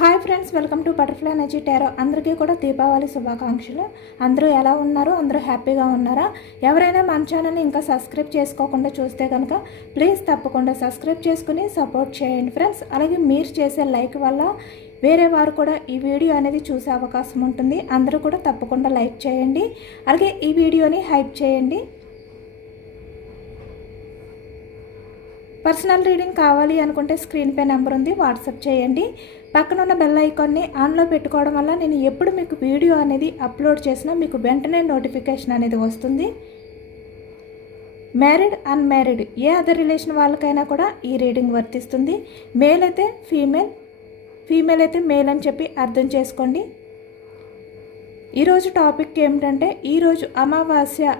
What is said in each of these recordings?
Hi friends, welcome to butterfly energy tarot. అందరికీ కూడా దీపావళి శుభాకాంక్షలు. అందరూ ఎలా ఉన్నారు? అందరూ హ్యాపీగా ఉన్నారా? ఎవరైనా మన ఛానల్ని ఇంకా సబ్స్క్రైబ్ చేసుకోకుండా చూస్తే కనుక ప్లీజ్ తప్పకుండా సబ్స్క్రైబ్ చేసుకుని సపోర్ట్ చేయండి ఫ్రెండ్స్. అలాగే మీరు చేసే లైక్ వల్ల వేరే వారు కూడా ఈ వీడియో అనేది చూసే అవకాశం ఉంటుంది. అందరూ కూడా తప్పకుండా లైక్ చేయండి. అలాగే ఈ వీడియోని హైప్ చేయండి. పర్సనల్ రీడింగ్ కావాలి అనుకుంటే స్క్రీన్ పై నెంబర్ ఉంది, వాట్సాప్ చేయండి. పక్కన ఉన్న బెల్ ఐకాన్ని ఆన్లో పెట్టుకోవడం వల్ల నేను ఎప్పుడు మీకు వీడియో అనేది అప్లోడ్ చేసినా మీకు వెంటనే నోటిఫికేషన్ అనేది వస్తుంది. మ్యారీడ్, అన్మ్యారీడ్ ఏ అదర్ రిలేషన్ వాళ్ళకైనా కూడా ఈ రీడింగ్ వర్తిస్తుంది. మేల్ అయితే ఫీమేల్, ఫీమేల్ అయితే మేల్ అని చెప్పి అర్థం చేసుకోండి. ఈరోజు టాపిక్ ఏమిటంటే, ఈరోజు అమావాస్య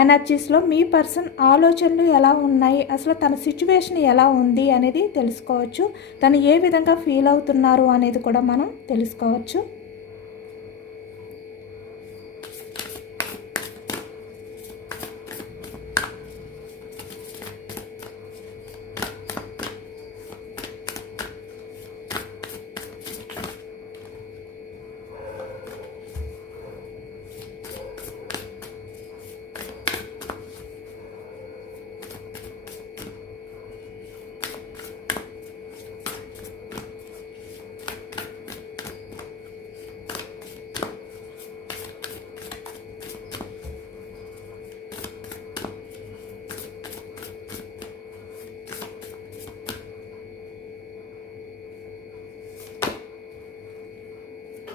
ఎనర్జీస్లో మీ పర్సన్ ఆలోచనలు ఎలా ఉన్నాయి, అసలు తన సిచ్యువేషన్ ఎలా ఉంది అనేది తెలుసుకోవచ్చు. తను ఏ విధంగా ఫీల్ అవుతున్నారు అనేది కూడా మనం తెలుసుకోవచ్చు.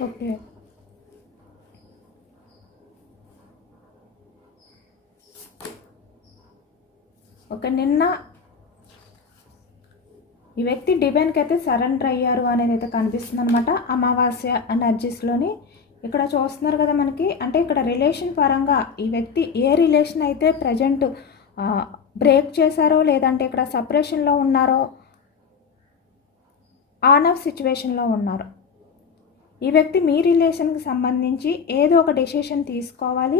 ఓకే, నిన్న ఈ వ్యక్తి డివైన్కి అయితే సరెండర్ అయ్యారు అనేది అయితే కనిపిస్తుంది అనమాట. అమావాస్య ఎనర్జీస్లోని ఇక్కడ చూస్తున్నారు కదా మనకి. అంటే ఇక్కడ రిలేషన్ పరంగా ఈ వ్యక్తి ఏ రిలేషన్ అయితే ప్రజెంట్ బ్రేక్ చేశారో, లేదంటే ఇక్కడ సపరేషన్లో ఉన్నారో, ఆన్ ఆఫ్ సిచ్యువేషన్లో ఉన్నారు. ఈ వ్యక్తి మీ రిలేషన్కి సంబంధించి ఏదో ఒక డెసిషన్ తీసుకోవాలి,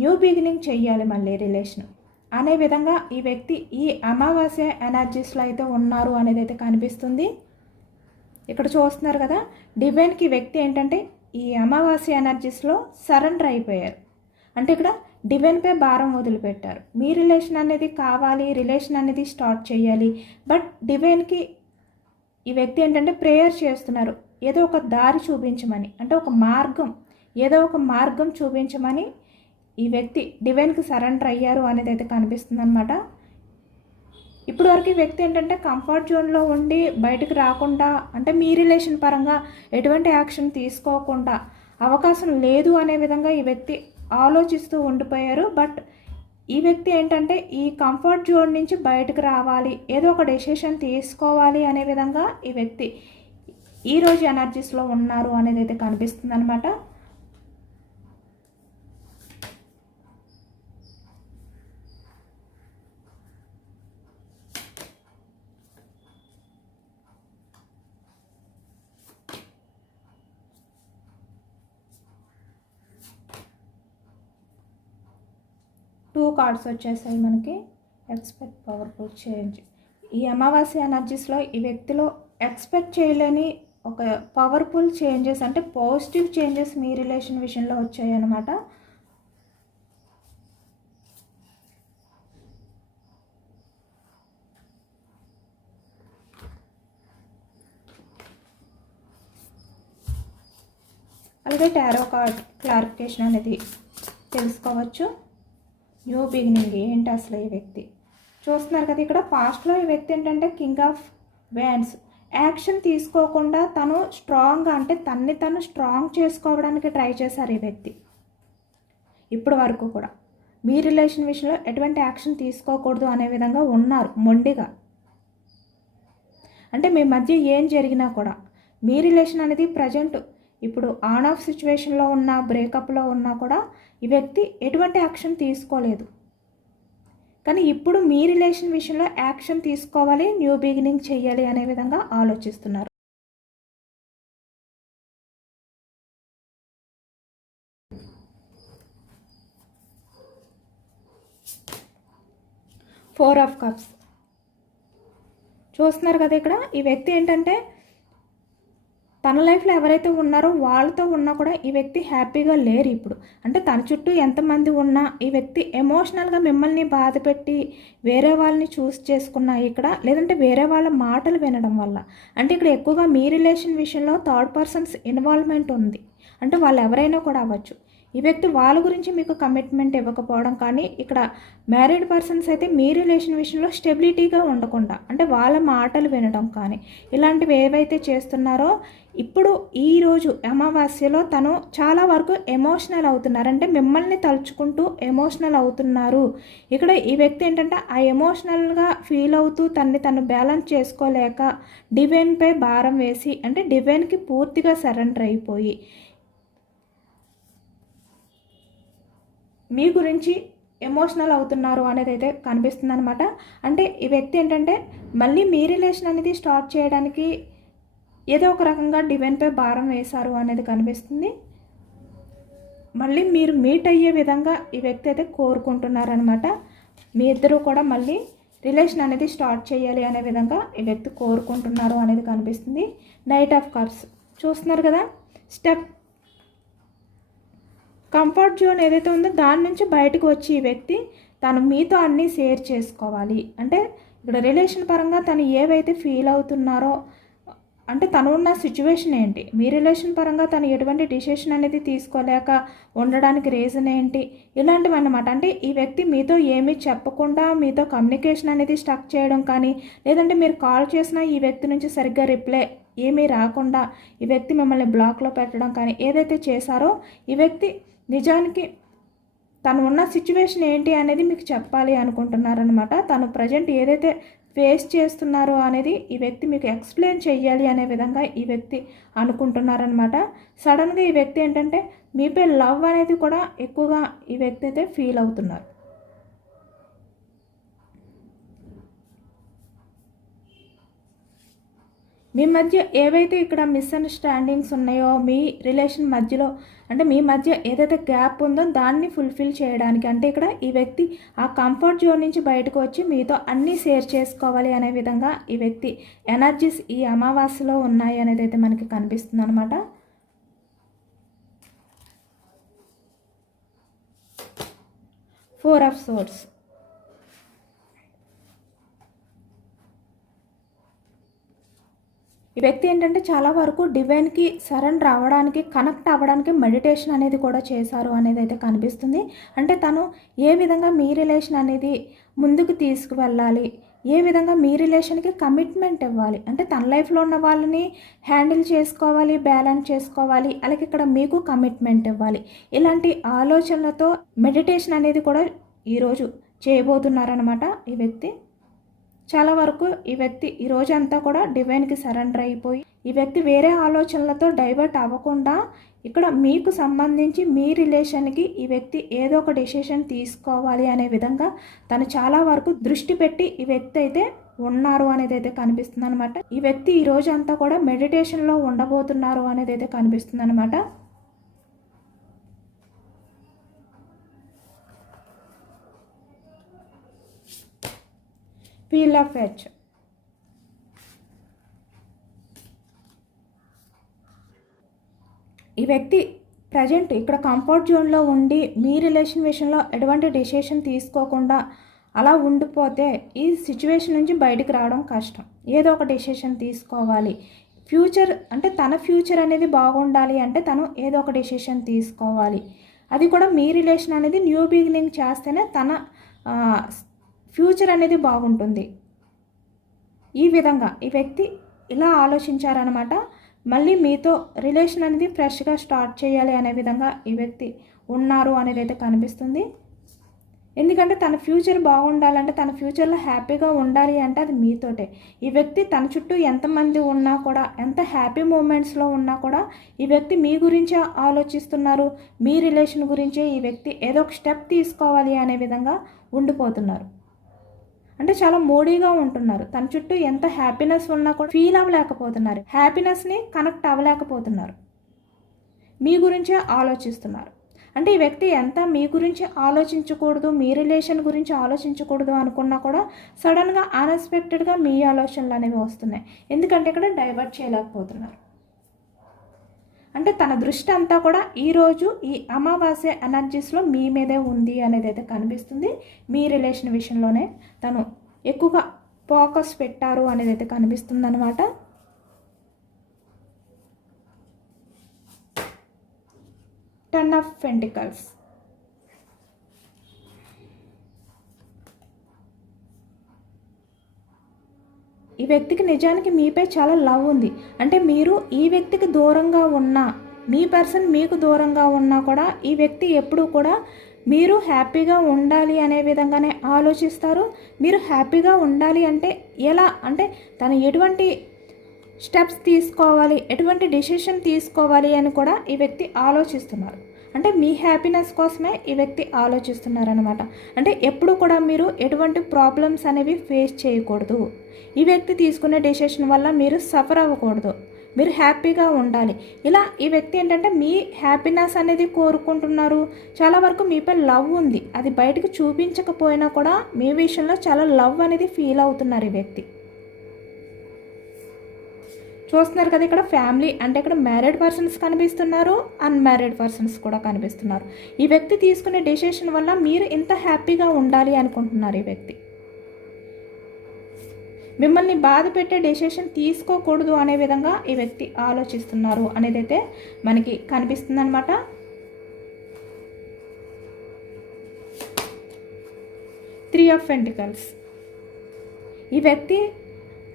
న్యూ బిగినింగ్ చెయ్యాలి మళ్ళీ రిలేషన్ అనే విధంగా ఈ వ్యక్తి ఈ అమావాస్య ఎనర్జీస్లో అయితే ఉన్నారు అనేది అయితే కనిపిస్తుంది. ఇక్కడ చూస్తున్నారు కదా, డివైన్కి వ్యక్తి ఏంటంటే ఈ అమావాస్య ఎనర్జీస్లో సరెండర్ అయిపోయారు. అంటే ఇక్కడ డివైన్పై భారం వదిలిపెట్టారు. మీ రిలేషన్ అనేది కావాలి, రిలేషన్ అనేది స్టార్ట్ చేయాలి. బట్ డివైన్కి ఈ వ్యక్తి ఏంటంటే ప్రేయర్ చేస్తున్నారు, ఏదో ఒక దారి చూపించమని, అంటే ఒక మార్గం, ఏదో ఒక మార్గం చూపించమని ఈ వ్యక్తి డివైన్కి సరెండర్ అయ్యారు అనేది అయితే కనిపిస్తుంది అనమాట. ఇప్పుడు వరకు ఈ వ్యక్తి ఏంటంటే కంఫర్ట్ జోన్లో ఉండి బయటకు రాకుండా, అంటే మీ రిలేషన్ పరంగా ఎటువంటి యాక్షన్ తీసుకోకుండా అవకాశం లేదు అనే విధంగా ఈ వ్యక్తి ఆలోచిస్తూ ఉండిపోయారు. బట్ ఈ వ్యక్తి ఏంటంటే ఈ కంఫర్ట్ జోన్ నుంచి బయటకు రావాలి, ఏదో ఒక డెసిషన్ తీసుకోవాలి అనే విధంగా ఈ వ్యక్తి ఈరోజు ఎనర్జీస్లో ఉన్నారు అనేది అయితే కనిపిస్తుంది అనమాట. టూ కార్డ్స్ వచ్చేసాయి మనకి. Expect powerful change. ఈ అమావాస్య ఎనర్జీస్లో ఈ వ్యక్తిలో ఎక్స్పెక్ట్ చేయలేని ఒక పవర్ఫుల్ చేంజెస్, అంటే పాజిటివ్ చేంజెస్ మీ రిలేషన్ విషయంలో వచ్చాయి అన్నమాట. అలాగే టారో కార్డ్ క్లారిఫికేషన్ అనేది తెలుసుకోవచ్చు. న్యూ బిగినింగ్ ఏంటి అసలు ఈ వ్యక్తి చూస్తున్నారు కదా. ఇక్కడ పాస్ట్లో ఈ వ్యక్తి ఏంటంటే కింగ్ ఆఫ్ వ్యాండ్స్, యాక్షన్ తీసుకోకుండా తను స్ట్రాంగ్గా, అంటే తను స్ట్రాంగ్ చేసుకోవడానికి ట్రై చేశారు ఈ వ్యక్తి. ఇప్పటి వరకు కూడా మీ రిలేషన్ విషయంలో ఎటువంటి యాక్షన్ తీసుకోకూడదు అనే విధంగా ఉన్నారు మొండిగా. అంటే మీ మధ్య ఏం జరిగినా కూడా మీ రిలేషన్ అనేది ప్రజెంట్ ఇప్పుడు ఆన్ ఆఫ్ సిచ్యువేషన్లో ఉన్న, బ్రేకప్లో ఉన్నా కూడా ఈ వ్యక్తి ఎటువంటి యాక్షన్ తీసుకోలేదు. కానీ ఇప్పుడు మీ రిలేషన్ విషయంలో యాక్షన్ తీసుకోవాలి, న్యూ బిగినింగ్ చేయాలి అనే విధంగా ఆలోచిస్తున్నారు. ఫోర్ ఆఫ్ కప్స్ చూస్తున్నారు కదా. ఇక్కడ ఈ వ్యక్తి ఏంటంటే తన లైఫ్లో ఎవరైతే ఉన్నారో వాళ్ళతో ఉన్నా కూడా ఈ వ్యక్తి హ్యాపీగా లేరు ఇప్పుడు. అంటే తన చుట్టూ ఎంతమంది ఉన్నా ఈ వ్యక్తి ఎమోషనల్గా మిమ్మల్ని బాధ పెట్టి వేరే వాళ్ళని చూస్ చేసుకున్నా ఇక్కడ, లేదంటే వేరే వాళ్ళ మాటలు వినడం వల్ల. అంటే ఇక్కడ ఎక్కువగా మీ రిలేషన్ విషయంలో థర్డ్ పర్సన్స్ ఇన్వాల్వ్మెంట్ ఉంది. అంటే వాళ్ళు ఎవరైనా కూడా అవ్వచ్చు. ఈ వ్యక్తి వాళ్ళ గురించి మీకు కమిట్మెంట్ ఇవ్వకపోవడం కానీ, ఇక్కడ మ్యారీడ్ పర్సన్స్ అయితే మీ రిలేషన్ విషయంలో స్టెబిలిటీగా ఉండకుండా అంటే వాళ్ళ మాటలు వినడం కానీ ఇలాంటివి ఏవైతే చేస్తున్నారో ఇప్పుడు ఈరోజు అమావాస్యలో తను చాలా వరకు ఎమోషనల్ అవుతున్నారు. అంటే మిమ్మల్ని తలుచుకుంటూ ఎమోషనల్ అవుతున్నారు. ఇక్కడ ఈ వ్యక్తి ఏంటంటే ఆ ఎమోషనల్గా ఫీల్ అవుతూ తను బ్యాలెన్స్ చేసుకోలేక డివైన్పై భారం వేసి అంటే డివైన్కి పూర్తిగా సరెండర్ అయిపోయి మీ గురించి ఎమోషనల్ అవుతున్నారు అనేది అయితే కనిపిస్తుంది అనమాట. అంటే ఈ వ్యక్తి ఏంటంటే మళ్ళీ మీ రిలేషన్ అనేది స్టార్ట్ చేయడానికి ఏదో ఒక రకంగా డివైన్పై భారం వేశారు అనేది కనిపిస్తుంది. మళ్ళీ మీరు మీట్ అయ్యే విధంగా ఈ వ్యక్తి అయితే కోరుకుంటున్నారనమాట. మీ ఇద్దరు కూడా మళ్ళీ రిలేషన్ అనేది స్టార్ట్ చేయాలి అనే విధంగా ఈ వ్యక్తి కోరుకుంటున్నారు అనేది కనిపిస్తుంది. నైట్ ఆఫ్ కప్స్ చూస్తున్నారు కదా. స్టెప్ కంఫర్ట్ జోన్ ఏదైతే ఉందో దాని నుంచి బయటకు వచ్చి ఈ వ్యక్తి తను మీతో అన్నీ షేర్ చేసుకోవాలి. అంటే ఇక్కడ రిలేషన్ పరంగా తను ఏవైతే ఫీల్ అవుతున్నారో అంటే తను ఉన్న సిచ్యువేషన్ ఏంటి, మీ రిలేషన్ పరంగా తను ఎటువంటి డిసిషన్ అనేది తీసుకోలేక ఉండడానికి రీజన్ ఏంటి, ఇలాంటివి అన్నమాట. అంటే ఈ వ్యక్తి మీతో ఏమీ చెప్పకుండా మీతో కమ్యూనికేషన్ అనేది స్టక్ చేయడం కానీ, లేదంటే మీరు కాల్ చేసినా ఈ వ్యక్తి నుంచి సరిగ్గా రిప్లై ఏమీ రాకుండా ఈ వ్యక్తి మిమ్మల్ని బ్లాక్లో పెట్టడం కానీ ఏదైతే చేశారో ఈ వ్యక్తి నిజానికి తను ఉన్న సిచ్యువేషన్ ఏంటి అనేది మీకు చెప్పాలి అనుకుంటున్నారనమాట. తను ప్రజెంట్ ఏదైతే ఫేస్ చేస్తున్నారో అనేది ఈ వ్యక్తి మీకు ఎక్స్ప్లెయిన్ చేయాలి అనే విధంగా ఈ వ్యక్తి అనుకుంటున్నారనమాట. సడన్గా ఈ వ్యక్తి ఏంటంటే మీపై లవ్ అనేది కూడా ఎక్కువగా ఈ వ్యక్తి అయితే ఫీల్ అవుతున్నారు. మీ మధ్య ఏవైతే ఇక్కడ మిస్అండర్స్టాండింగ్స్ ఉన్నాయో మీ రిలేషన్ మధ్యలో అంటే మీ మధ్య ఏదైతే గ్యాప్ ఉందో దాన్ని ఫుల్ఫిల్ చేయడానికి అంటే ఇక్కడ ఈ వ్యక్తి ఆ కంఫర్ట్ జోన్ నుంచి బయటకు వచ్చి మీతో అన్నీ షేర్ చేసుకోవాలి అనే విధంగా ఈ వ్యక్తి ఎనర్జీస్ ఈ అమావాస్యలో ఉన్నాయి అనేది అయితే మనకి కనిపిస్తుంది అనమాట. ఫోర్ ఆఫ్ సోర్డ్స్ ఈ వ్యక్తి ఏంటంటే చాలా వరకు డివైన్కి సరెండర్ అవ్వడానికి కనెక్ట్ అవ్వడానికి మెడిటేషన్ అనేది కూడా చేశారు అనేది అయితే కనిపిస్తుంది. అంటే తను ఏ విధంగా మీ రిలేషన్ అనేది ముందుకు తీసుకువెళ్ళాలి, ఏ విధంగా మీ రిలేషన్కి కమిట్మెంట్ ఇవ్వాలి, అంటే తన లైఫ్లో ఉన్న వాళ్ళని హ్యాండిల్ చేసుకోవాలి, బ్యాలెన్స్ చేసుకోవాలి, అలాగే ఇక్కడ మీకు కమిట్మెంట్ ఇవ్వాలి. ఇలాంటి ఆలోచనలతో మెడిటేషన్ అనేది కూడా ఈరోజు చేయబోతున్నారనమాట ఈ వ్యక్తి. చాలా వరకు ఈ వ్యక్తి ఈ రోజంతా కూడా డివైన్కి సరెండర్ అయిపోయి ఈ వ్యక్తి వేరే ఆలోచనలతో డైవర్ట్ అవ్వకుండా ఇక్కడ మీకు సంబంధించి మీ రిలేషన్కి ఈ వ్యక్తి ఏదో ఒక డెసిషన్ తీసుకోవాలి అనే విధంగా తను చాలా వరకు దృష్టి పెట్టి ఈ వ్యక్తి అయితే ఉన్నారు అనేది అయితే కనిపిస్తుంది అనమాట. ఈ వ్యక్తి ఈ రోజంతా కూడా మెడిటేషన్లో ఉండబోతున్నారు అనేది అయితే కనిపిస్తుంది అనమాట. వీల్ ఆఫ్ ఫెచ్ ఈ వ్యక్తి ప్రజెంట్ ఇక్కడ కంఫర్ట్ జోన్లో ఉండి మీ రిలేషన్ విషయంలో ఎటువంటి డెసిషన్ తీసుకోకుండా అలా ఉండిపోతే ఈ సిచ్యువేషన్ నుంచి బయటికి రావడం కష్టం. ఏదో ఒక డెసిషన్ తీసుకోవాలి. ఫ్యూచర్ అంటే తన ఫ్యూచర్ అనేది బాగుండాలి అంటే తను ఏదో ఒక డెసిషన్ తీసుకోవాలి. అది కూడా మీ రిలేషన్ అనేది న్యూ బిగినింగ్ చేస్తేనే తన ఫ్యూచర్ అనేది బాగుంటుంది. ఈ విధంగా ఈ వ్యక్తి ఇలా ఆలోచించారనమాట. మళ్ళీ మీతో రిలేషన్ అనేది ఫ్రెష్గా స్టార్ట్ చేయాలి అనే విధంగా ఈ వ్యక్తి ఉన్నారు అనేది అయితే కనిపిస్తుంది. ఎందుకంటే తన ఫ్యూచర్ బాగుండాలంటే తన ఫ్యూచర్లో హ్యాపీగా ఉండాలి అంటే అది మీతోటే. ఈ వ్యక్తి తన చుట్టూ ఎంతమంది ఉన్నా కూడా ఎంత హ్యాపీ మూమెంట్స్లో ఉన్నా కూడా ఈ వ్యక్తి మీ గురించే ఆలోచిస్తున్నారు. మీ రిలేషన్ గురించే ఈ వ్యక్తి ఏదో ఒక స్టెప్ తీసుకోవాలి అనే విధంగా ఉండిపోతున్నారు. అంటే చాలా మూడీగా ఉంటున్నారు. తన చుట్టూ ఎంత హ్యాపీనెస్ ఉన్నా కూడా ఫీల్ అవ్వలేకపోతున్నారు, హ్యాపీనెస్ని కనెక్ట్ అవ్వలేకపోతున్నారు. మీ గురించే ఆలోచిస్తున్నారు. అంటే ఈ వ్యక్తి ఎంత మీ గురించి ఆలోచించకూడదు, మీ రిలేషన్ గురించి ఆలోచించకూడదు అనుకున్నా కూడా సడన్గా అన్ఎక్స్పెక్టెడ్గా మీ ఆలోచనలు అనేవి వస్తున్నాయి. ఎందుకంటే ఇక్కడ డైవర్ట్ చేయలేకపోతున్నారు. అంటే తన దృష్టి అంతా కూడా ఈరోజు ఈ అమావాస్య ఎనర్జీస్లో మీ మీదే ఉంది అనేది అయితే కనిపిస్తుంది. మీ రిలేషన్ విషయంలోనే తను ఎక్కువగా ఫోకస్ పెట్టారు అనేది అయితే కనిపిస్తుంది అనమాట. Ten of pentacles. ఈ వ్యక్తికి నిజానికి మీపై చాలా లవ్ ఉంది. అంటే మీరు ఈ వ్యక్తికి దూరంగా ఉన్నా, మీ పర్సన్ మీకు దూరంగా ఉన్నా కూడా ఈ వ్యక్తి ఎప్పుడూ కూడా మీరు హ్యాపీగా ఉండాలి అనే విధంగానే ఆలోచిస్తారు. మీరు హ్యాపీగా ఉండాలి అంటే ఎలా, అంటే తను ఎటువంటి స్టెప్స్ తీసుకోవాలి, ఎటువంటి డెసిషన్ తీసుకోవాలి అని కూడా ఈ వ్యక్తి ఆలోచిస్తున్నారు. అంటే మీ హ్యాపీనెస్ కోసమే ఈ వ్యక్తి ఆలోచిస్తున్నారనమాట. అంటే ఎప్పుడు కూడా మీరు ఎటువంటి ప్రాబ్లమ్స్ అనేవి ఫేస్ చేయకూడదు. ఈ వ్యక్తి తీసుకునే డెసిషన్ వల్ల మీరు సఫర్ అవ్వకూడదు, మీరు హ్యాపీగా ఉండాలి. ఇలా ఈ వ్యక్తి ఏంటంటే మీ హ్యాపీనెస్ అనేది కోరుకుంటున్నారు. చాలా వరకు మీపై లవ్ ఉంది, అది బయటకు చూపించకపోయినా కూడా మీ విషయంలో చాలా లవ్ అనేది ఫీల్ అవుతున్నారు ఈ వ్యక్తి. చూస్తున్నారు కదా, ఇక్కడ ఫ్యామిలీ అంటే ఇక్కడ మ్యారీడ్ పర్సన్స్ కనిపిస్తున్నారు, అన్మ్యారీడ్ పర్సన్స్ కూడా కనిపిస్తున్నారు. ఈ వ్యక్తి తీసుకునే డెసిషన్ వల్ల మీరు ఇంత హ్యాపీగా ఉండాలి అనుకుంటున్నారు. ఈ వ్యక్తి మిమ్మల్ని బాధ పెట్టే డెసిషన్ తీసుకోకూడదు అనే విధంగా ఈ వ్యక్తి ఆలోచిస్తున్నారు అనేది అయితే మనకి కనిపిస్తుంది అనమాట. Three of pentacles. ఈ వ్యక్తి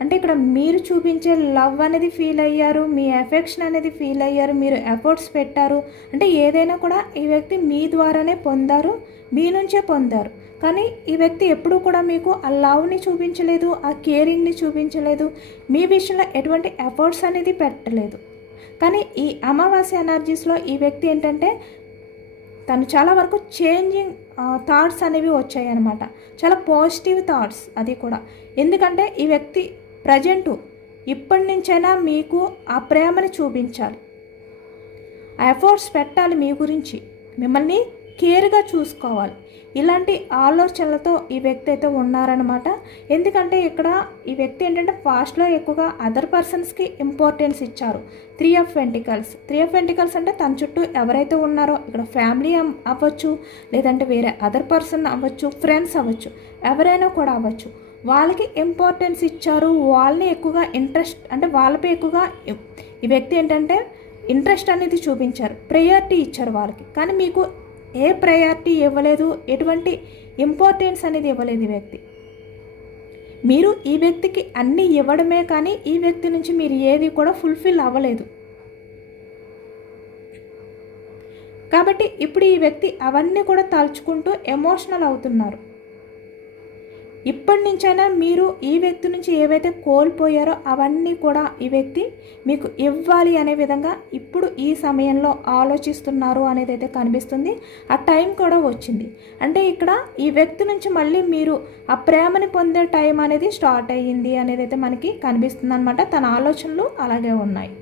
అంటే ఇక్కడ మీరు చూపించే లవ్ అనేది ఫీల్ అయ్యారు, మీ ఎఫెక్షన్ అనేది ఫీల్ అయ్యారు, మీరు ఎఫర్ట్స్ పెట్టారు. అంటే ఏదైనా కూడా ఈ వ్యక్తి మీ ద్వారానే పొందారు, మీ నుంచే పొందారు. కానీ ఈ వ్యక్తి ఎప్పుడూ కూడా మీకు ఆ లవ్ని చూపించలేదు, ఆ కేరింగ్ని చూపించలేదు, మీ విషయంలో ఎటువంటి ఎఫర్ట్స్ అనేది పెట్టలేదు. కానీ ఈ అమావాస్య ఎనర్జీస్లో ఈ వ్యక్తి ఏంటంటే తను చాలా వరకు చేంజింగ్ థాట్స్ అనేవి వచ్చాయి అన్నమాట. చాలా పాజిటివ్ థాట్స్ అది కూడా. ఎందుకంటే ఈ వ్యక్తి ప్రజెంటు ఇప్పటి నుంచైనా మీకు ఆ ప్రేమని చూపించాలి, ఆ ఎఫర్ట్స్ పెట్టాలి, మీ గురించి మిమ్మల్ని కేర్గా చూసుకోవాలి. ఇలాంటి ఆలోచనలతో ఈ వ్యక్తి అయితే ఉన్నారనమాట. ఎందుకంటే ఇక్కడ ఈ వ్యక్తి ఏంటంటే పాస్ట్లో ఎక్కువగా అదర్ పర్సన్స్కి ఇంపార్టెన్స్ ఇచ్చారు. Three of pentacles. Three of pentacles అంటే తన చుట్టూ ఎవరైతే ఉన్నారో, ఇక్కడ ఫ్యామిలీ అవ్వచ్చు, లేదంటే వేరే అదర్ పర్సన్ అవ్వచ్చు, ఫ్రెండ్స్ అవ్వచ్చు, ఎవరైనా కూడా అవ్వచ్చు, వాళ్ళకి ఇంపార్టెన్స్ ఇచ్చారు. వాళ్ళని ఎక్కువగా ఇంట్రెస్ట్ అంటే వాళ్ళపై ఎక్కువగా ఈ వ్యక్తి ఏంటంటే ఇంట్రెస్ట్ అనేది చూపించారు, ప్రయారిటీ ఇచ్చారు వాళ్ళకి. కానీ మీకు ఏ ప్రయారిటీ ఇవ్వలేదు, ఎటువంటి ఇంపార్టెన్స్ అనేది ఇవ్వలేదు ఈ వ్యక్తి. మీరు ఈ వ్యక్తికి అన్నీ ఇవ్వడమే కానీ ఈ వ్యక్తి నుంచి మీరు ఏది కూడా ఫుల్ఫిల్ అవ్వలేదు. కాబట్టి ఇప్పుడు ఈ వ్యక్తి అవన్నీ కూడా తలుచుకుంటూ ఎమోషనల్ అవుతున్నారు. ఇప్పటి నుంచైనా మీరు ఈ వ్యక్తి నుంచి ఏవైతే కోల్పోయారో అవన్నీ కూడా ఈ వ్యక్తి మీకు ఇవ్వాలి అనే విధంగా ఇప్పుడు ఈ సమయంలో ఆలోచిస్తున్నారు అనేది అయితే కనిపిస్తుంది. ఆ టైం కూడా వచ్చింది. అంటే ఇక్కడ ఈ వ్యక్తి నుంచి మళ్ళీ మీరు ఆ ప్రేమని పొందే టైం అనేది స్టార్ట్ అయ్యింది అనేది అయితే మనకి కనిపిస్తుంది అనమాట. తన ఆలోచనలు అలాగే ఉన్నాయి.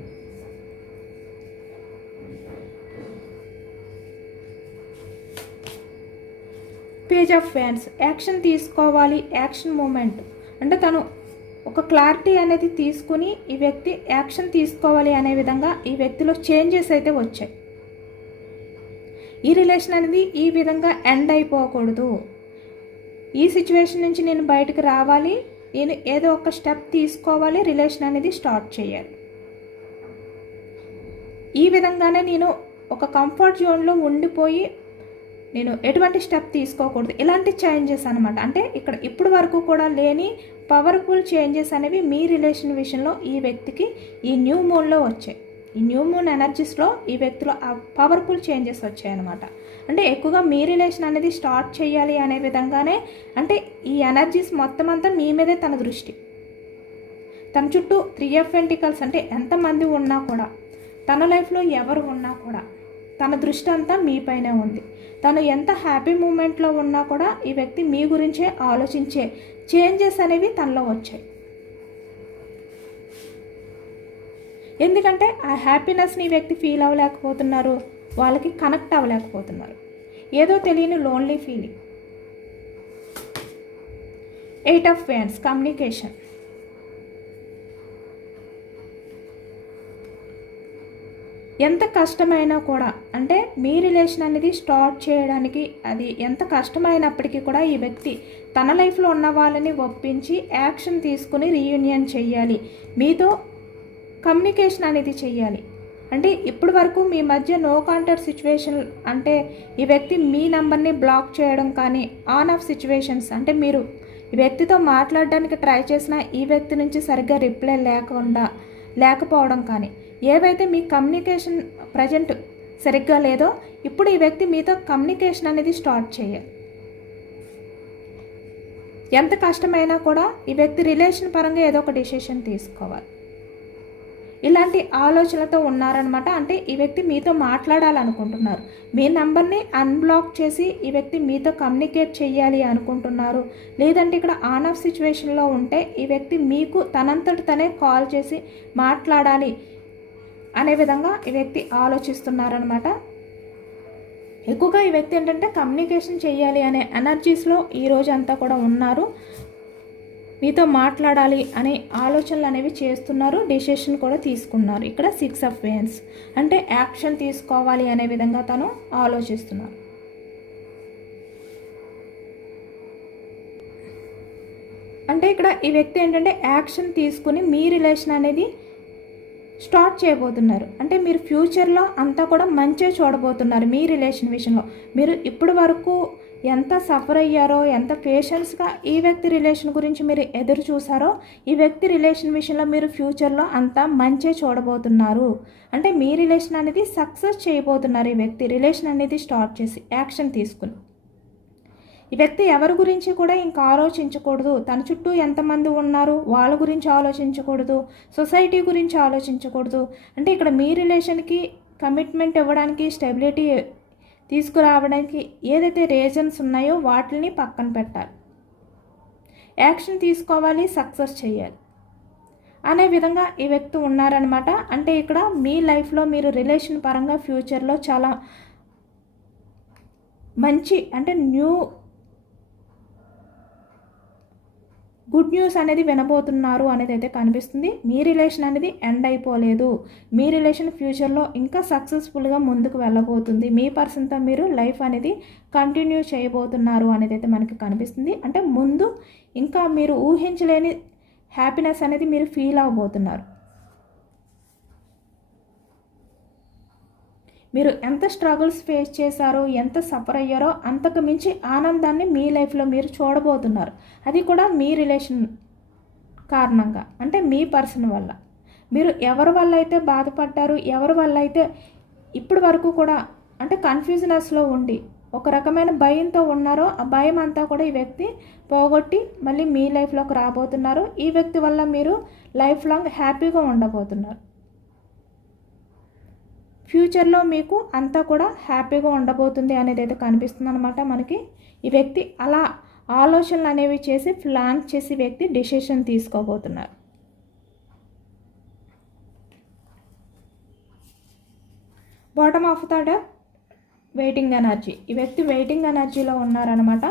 Page of fans. యాక్షన్ తీసుకోవాలి, యాక్షన్ మూమెంట్. అంటే తను ఒక క్లారిటీ అనేది తీసుకుని ఈ వ్యక్తి యాక్షన్ తీసుకోవాలి అనే విధంగా ఈ వ్యక్తిలో చేంజెస్ అయితే వచ్చాయి. ఈ రిలేషన్ అనేది ఈ విధంగా ఎండ్ అయిపోకూడదు, ఈ సిచ్యువేషన్ నుంచి నేను బయటకు రావాలి, నేను ఏదో ఒక స్టెప్ తీసుకోవాలి, రిలేషన్ అనేది స్టార్ట్ చేయాలి. ఈ విధంగానే నేను ఒక కంఫర్ట్ జోన్లో ఉండిపోయి నేను ఎటువంటి స్టెప్ తీసుకోకూడదు, ఇలాంటి చేంజెస్ అనమాట. అంటే ఇక్కడ ఇప్పుడు వరకు కూడా లేని పవర్ఫుల్ చేంజెస్ అనేవి మీ రిలేషన్ విషయంలో ఈ వ్యక్తికి ఈ న్యూ మూన్లో వచ్చాయి. ఈ న్యూ మూన్ ఎనర్జీస్లో ఈ వ్యక్తిలో ఆ పవర్ఫుల్ చేంజెస్ వచ్చాయన్నమాట. అంటే ఎక్కువగా మీ రిలేషన్ అనేది స్టార్ట్ చేయాలి అనే విధంగానే, అంటే ఈ ఎనర్జీస్ మొత్తం అంతా మీ మీదే తన దృష్టి. తన చుట్టూ త్రీ ఆఫ్ పెంటికల్స్ అంటే ఎంతమంది ఉన్నా కూడా, తన లైఫ్లో ఎవరు ఉన్నా కూడా తన దృష్టి అంతా మీపైనే ఉంది. తను ఎంత హ్యాపీ మూమెంట్లో ఉన్నా కూడా ఈ వ్యక్తి మీ గురించే ఆలోచించే చేంజెస్ అనేవి తనలో వచ్చాయి. ఎందుకంటే ఆ హ్యాపీనెస్ని ఈ వ్యక్తి ఫీల్ అవ్వలేకపోతున్నారు, వాళ్ళకి కనెక్ట్ అవ్వలేకపోతున్నారు. ఏదో తెలియని lonely feeling. Eight of wands. Communication. ఎంత కష్టమైనా కూడా, అంటే మీ రిలేషన్ అనేది స్టార్ట్ చేయడానికి అది ఎంత కష్టమైనప్పటికీ కూడా ఈ వ్యక్తి తన లైఫ్లో ఉన్న వాళ్ళని ఒప్పించి యాక్షన్ తీసుకుని రీయూనియన్ చెయ్యాలి, మీతో కమ్యూనికేషన్ అనేది చెయ్యాలి. అంటే ఇప్పటి వరకు మీ మధ్య నో కాంటాక్ట్ సిచ్యువేషన్, అంటే ఈ వ్యక్తి మీ నెంబర్ని బ్లాక్ చేయడం కానీ, ఆన్ ఆఫ్ సిచ్యువేషన్స్, అంటే మీరు ఈ వ్యక్తితో మాట్లాడడానికి ట్రై చేసినా ఈ వ్యక్తి నుంచి సరిగ్గా రిప్లై లేకపోవడం కానీ, ఏవైతే మీ కమ్యూనికేషన్ ప్రజెంట్ సరిగ్గా లేదో ఇప్పుడు ఈ వ్యక్తి మీతో కమ్యూనికేషన్ అనేది స్టార్ట్ చేయాలి. ఎంత కష్టమైనా కూడా ఈ వ్యక్తి రిలేషన్ పరంగా ఏదో ఒక డిసిషన్ తీసుకోవాలి. ఇలాంటి ఆలోచనలతో ఉన్నారనమాట. అంటే ఈ వ్యక్తి మీతో మాట్లాడాలనుకుంటున్నారు, మీ నెంబర్ని అన్బ్లాక్ చేసి ఈ వ్యక్తి మీతో కమ్యూనికేట్ చేయాలి అనుకుంటున్నారు. లేదంటే ఇక్కడ ఆన్ ఆఫ్ సిచ్యువేషన్లో ఉంటే ఈ వ్యక్తి మీకు తనంతట తనే కాల్ చేసి మాట్లాడాలి అనే విధంగా ఈ వ్యక్తి ఆలోచిస్తున్నారనమాట. ఎక్కువగా ఈ వ్యక్తి ఏంటంటే కమ్యూనికేషన్ చేయాలి అనే ఎనర్జీస్లో ఈ రోజు అంతా కూడా ఉన్నారు. మీతో మాట్లాడాలి అనే ఆలోచనలు అనేవి చేస్తున్నారు, డెసిషన్ కూడా తీసుకున్నారు. ఇక్కడ 6 ఆఫ్ Wands అంటే యాక్షన్ తీసుకోవాలి అనే విధంగా తను ఆలోచిస్తున్నారు. అంటే ఇక్కడ ఈ వ్యక్తి ఏంటంటే యాక్షన్ తీసుకుని మీ రిలేషన్ అనేది స్టార్ట్ చేయబోతున్నారు. అంటే మీరు ఫ్యూచర్లో అంతా కూడా మంచిగా చూడబోతున్నారు. మీ రిలేషన్ విషయంలో మీరు ఇప్పటి వరకు ఎంత సఫర్ అయ్యారో, ఎంత పేషెన్స్గా ఈ వ్యక్తి రిలేషన్ గురించి మీరు ఎదురు చూసారో, ఈ వ్యక్తి రిలేషన్ విషయంలో మీరు ఫ్యూచర్లో అంతా మంచిగా చూడబోతున్నారు. అంటే మీ రిలేషన్ అనేది సక్సెస్ చేయబోతున్నారు. ఈ వ్యక్తి రిలేషన్ అనేది స్టార్ట్ చేసి యాక్షన్ తీసుకుని ఈ వ్యక్తి ఎవరి గురించి కూడా ఇంకా ఆలోచించకూడదు. తన చుట్టూ ఎంతమంది ఉన్నారు వాళ్ళ గురించి ఆలోచించకూడదు, సొసైటీ గురించి ఆలోచించకూడదు. అంటే ఇక్కడ మీ రిలేషన్కి కమిట్మెంట్ ఇవ్వడానికి, స్టెబిలిటీ తీసుకురావడానికి ఏదైతే రీజన్స్ ఉన్నాయో వాటిని పక్కన పెట్టాలి, యాక్షన్ తీసుకోవాలి, సక్సెస్ చేయాలి అనే విధంగా ఈ వ్యక్తి ఉన్నారనమాట. అంటే ఇక్కడ మీ లైఫ్లో మీరు రిలేషన్ పరంగా ఫ్యూచర్లో చాలా మంచి, అంటే గుడ్ న్యూస్ అనేది వినబోతున్నారు అనేది అయితే కనిపిస్తుంది. మీ రిలేషన్ అనేది ఎండ్ అయిపోలేదు, మీ రిలేషన్ ఫ్యూచర్లో ఇంకా సక్సెస్ఫుల్గా ముందుకు వెళ్ళబోతుంది. మీ పర్సన్తో మీరు లైఫ్ అనేది కంటిన్యూ చేయబోతున్నారు అనేది అయితే మనకి కనిపిస్తుంది. అంటే ముందు ఇంకా మీరు ఊహించలేని హ్యాపీనెస్ అనేది మీరు ఫీల్ అవ్వబోతున్నారు. మీరు ఎంత స్ట్రగుల్స్ ఫేస్ చేశారో, ఎంత సఫర్ అయ్యారో అంతకు మించి ఆనందాన్ని మీ లైఫ్లో మీరు చూడబోతున్నారు. అది కూడా మీ రిలేషన్ కారణంగా, అంటే మీ పర్సన్ వల్ల. మీరు ఎవరి వల్ల అయితే బాధపడ్డారు, ఎవరి వల్ల అయితే ఇప్పటి వరకు కూడా అంటే కన్ఫ్యూజనెస్లో ఉండి ఒక రకమైన భయంతో ఉన్నారో, ఆ భయం అంతా కూడా ఈ వ్యక్తి పోగొట్టి మళ్ళీ మీ లైఫ్లోకి రాబోతున్నారు. ఈ వ్యక్తి వల్ల మీరు లైఫ్ లాంగ్ హ్యాపీగా ఉండబోతున్నారు. ఫ్యూచర్లో మీకు అంతా కూడా హ్యాపీగా ఉండబోతుంది అనేది అయితే కనిపిస్తుంది అనమాట మనకి. ఈ వ్యక్తి అలా ఆలోచనలు అనేవి చేసి ప్లాన్ చేసి వ్యక్తి డిసిషన్ తీసుకోబోతున్నారు. Bottom of the deck waiting energy. ఈ వ్యక్తి వెయిటింగ్ ఎనర్జీలో ఉన్నారనమాట.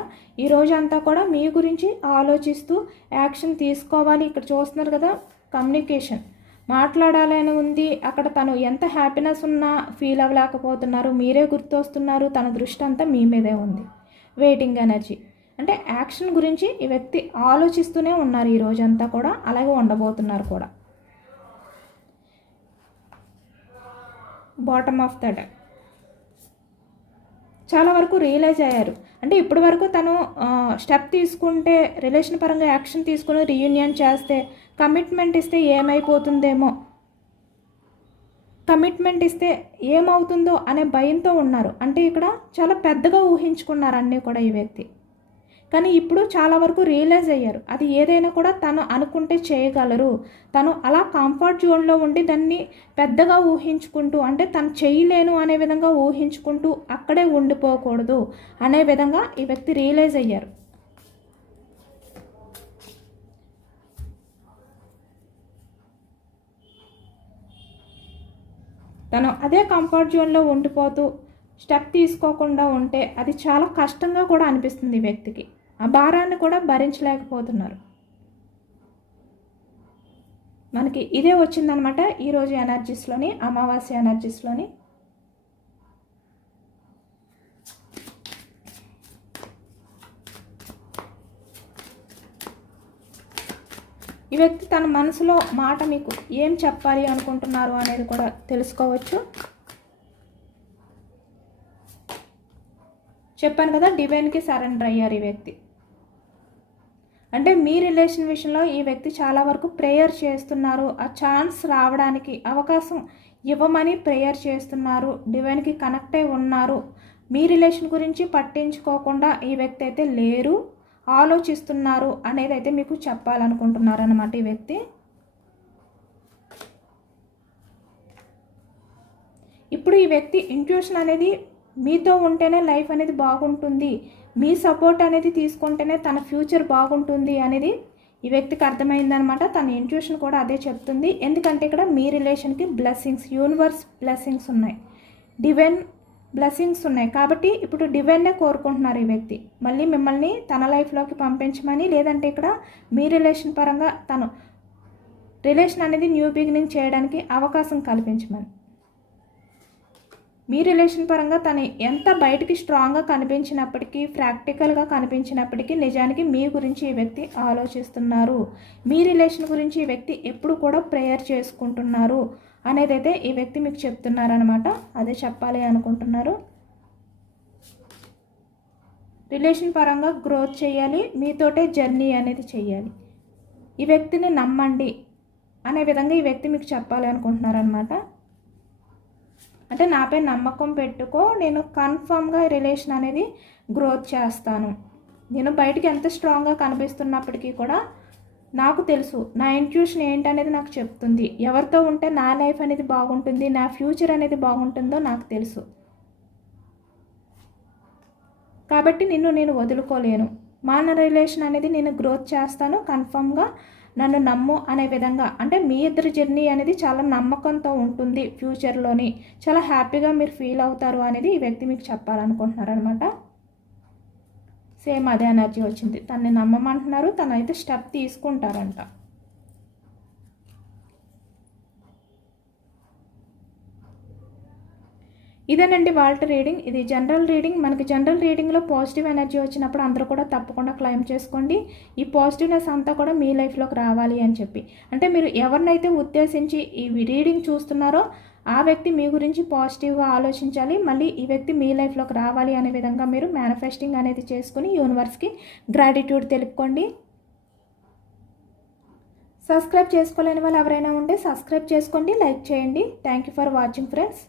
ఈ రోజు అంతా కూడా మీ గురించి ఆలోచిస్తూ యాక్షన్ తీసుకోవాలి. ఇక్కడ చూస్తున్నారు కదా, కమ్యూనికేషన్ మాట్లాడాలని ఉంది. అక్కడ తను ఎంత హ్యాపీనెస్ ఉన్నా ఫీల్ అవ్వలేకపోతున్నారు, మీరే గుర్తొస్తున్నారు, తన దృష్టి అంతా మీ మీదే ఉంది. వెయిటింగ్ ఎనర్జీ అంటే యాక్షన్ గురించి ఈ వ్యక్తి ఆలోచిస్తూనే ఉన్నారు ఈ రోజంతా కూడా, అలాగే ఉండబోతున్నారు కూడా. బాటమ్ ఆఫ్ ద డెక్ చాలా వరకు రియలైజ్ అయ్యారు. అంటే ఇప్పటి వరకు తను స్టెప్ తీసుకుంటే, రిలేషన్ పరంగా యాక్షన్ తీసుకుని రీయూనియన్ చేస్తే, కమిట్మెంట్ ఇస్తే ఏమైపోతుందేమో, కమిట్మెంట్ ఇస్తే ఏమవుతుందో అనే భయంతో ఉన్నారు. అంటే ఇక్కడ చాలా పెద్దగా ఊహించుకున్నారు అన్నీ కూడా ఈ వ్యక్తి. కానీ ఇప్పుడు చాలా వరకు రియలైజ్ అయ్యారు, అది ఏదైనా కూడా తను అనుకుంటే చేయగలరు. తను అలా కంఫర్ట్ జోన్లో ఉండి దాన్ని పెద్దగా ఊహించుకుంటూ, అంటే తను చేయలేను అనే విధంగా ఊహించుకుంటూ అక్కడే ఉండిపోకూడదు అనే విధంగా ఈ వ్యక్తి రియలైజ్ అయ్యారు. తను అదే కంఫర్ట్ జోన్లో ఉండిపోతూ స్టెప్ తీసుకోకుండా ఉంటే అది చాలా కష్టంగా కూడా అనిపిస్తుంది ఈ వ్యక్తికి. ఆ భారాన్ని కూడా భరించలేకపోతున్నారు. మనకి ఇదే వచ్చిందనమాట ఈరోజు ఎనర్జీస్లోని, అమావాస్య ఎనర్జీస్లోని. ఈ వ్యక్తి తన మనసులో మాట మీకు ఏం చెప్పాలి అనుకుంటున్నారు అనేది కూడా తెలుసుకోవచ్చు. చెప్పాను కదా, డివైన్కి సరెండర్ అయ్యారు ఈ వ్యక్తి. అంటే మీ రిలేషన్ విషయంలో ఈ వ్యక్తి చాలా వరకు ప్రేయర్ చేస్తున్నారు. ఆ ఛాన్స్ రావడానికి అవకాశం ఇవ్వమని ప్రేయర్ చేస్తున్నారు. డివైన్కి కనెక్ట్ అయి ఉన్నారు. మీ రిలేషన్ గురించి పట్టించుకోకుండా ఈ వ్యక్తి అయితే లేరు, ఆలోచిస్తున్నారు అనేది అయితే మీకు చెప్పాలనుకుంటున్నారు అన్నమాట ఈ వ్యక్తి. ఇప్పుడు ఈ వ్యక్తి ఇంట్యూషన్ అనేది మీతో ఉంటేనే లైఫ్ అనేది బాగుంటుంది, మీ సపోర్ట్ అనేది తీసుకుంటేనే తన ఫ్యూచర్ బాగుంటుంది అనేది ఈ వ్యక్తికి అర్థమైందనమాట. తన ఇంట్యూషన్ కూడా అదే చెప్తుంది. ఎందుకంటే ఇక్కడ మీ రిలేషన్కి బ్లెస్సింగ్స్, యూనివర్స్ బ్లెస్సింగ్స్ ఉన్నాయి, డివైన్ బ్లెస్సింగ్స్ ఉన్నాయి. కాబట్టి ఇప్పుడు డివైన్నే కోరుకుంటున్నారు ఈ వ్యక్తి, మళ్ళీ మిమ్మల్ని తన లైఫ్లోకి పంపించమని, లేదంటే ఇక్కడ మీ రిలేషన్ పరంగా తను రిలేషన్ అనేది న్యూ బిగినింగ్ చేయడానికి అవకాశం కల్పించమని. మీ రిలేషన్ పరంగా తను ఎంత బయటికి స్ట్రాంగ్గా కనిపించినప్పటికీ, ప్రాక్టికల్గా కనిపించినప్పటికీ నిజానికి మీ గురించి ఈ వ్యక్తి ఆలోచిస్తున్నారు. మీ రిలేషన్ గురించి ఈ వ్యక్తి ఎప్పుడు కూడా ప్రేయర్ చేసుకుంటున్నారు అనేదైతే ఈ వ్యక్తి మీకు చెప్తున్నారనమాట. అదే చెప్పాలి అనుకుంటున్నారు. రిలేషన్ పరంగా గ్రోత్ చేయాలి, మీతోటే జర్నీ అనేది చేయాలి, ఈ వ్యక్తిని నమ్మండి అనే విధంగా ఈ వ్యక్తి మీకు చెప్పాలి అనుకుంటున్నారనమాట. అంటే నాపై నమ్మకం పెట్టుకో, నేను కన్ఫామ్గా రిలేషన్ అనేది గ్రోత్ చేస్తాను. నేను బయటికి ఎంత స్ట్రాంగ్గా కనిపిస్తున్నప్పటికీ కూడా నాకు తెలుసు నా ఇంట్యూషన్ ఏంటనేది నాకు చెప్తుంది. ఎవరితో ఉంటే నా లైఫ్ అనేది బాగుంటుంది, నా ఫ్యూచర్ అనేది బాగుంటుందో నాకు తెలుసు. కాబట్టి నేను వదులుకోలేను. మన రిలేషన్ అనేది నేను గ్రోత్ చేస్తాను, కన్ఫామ్గా నన్ను నమ్ము అనే విధంగా. అంటే మీ ఇద్దరి జర్నీ అనేది చాలా నమ్మకంతో ఉంటుంది, ఫ్యూచర్లోని చాలా హ్యాపీగా మీరు ఫీల్ అవుతారు అనేది ఈ వ్యక్తి మీకు చెప్పాలనుకుంటున్నారనమాట. సేమ్ అదే ఎనర్జీ వచ్చింది. తనని నమ్మమంటున్నారు, తనైతే స్టెప్ తీసుకుంటారంట. ఇదేనండి వాళ్ళ రీడింగ్. ఇది జనరల్ రీడింగ్. మనకి జనరల్ రీడింగ్లో పాజిటివ్ ఎనర్జీ వచ్చినప్పుడు అందరూ కూడా తప్పకుండా క్లైమ్ చేసుకోండి. ఈ పాజిటివ్నెస్ అంతా కూడా మీ లైఫ్లోకి రావాలి అని చెప్పి. అంటే మీరు ఎవరినైతే ఉద్దేశించి ఈ రీడింగ్ చూస్తున్నారో ఆ వ్యక్తి మీ గురించి పాజిటివ్గా ఆలోచించాలి, మళ్ళీ ఈ వ్యక్తి మీ లైఫ్లోకి రావాలి అనే విధంగా మీరు మేనిఫెస్టింగ్ అనేది చేసుకుని యూనివర్స్కి గ్రాటిట్యూడ్ తెలుపుకోండి. సబ్స్క్రైబ్ చేసుకోలేని వాళ్ళు ఎవరైనా ఉంటే సబ్స్క్రైబ్ చేసుకోండి, లైక్ చేయండి. Thank you for watching friends.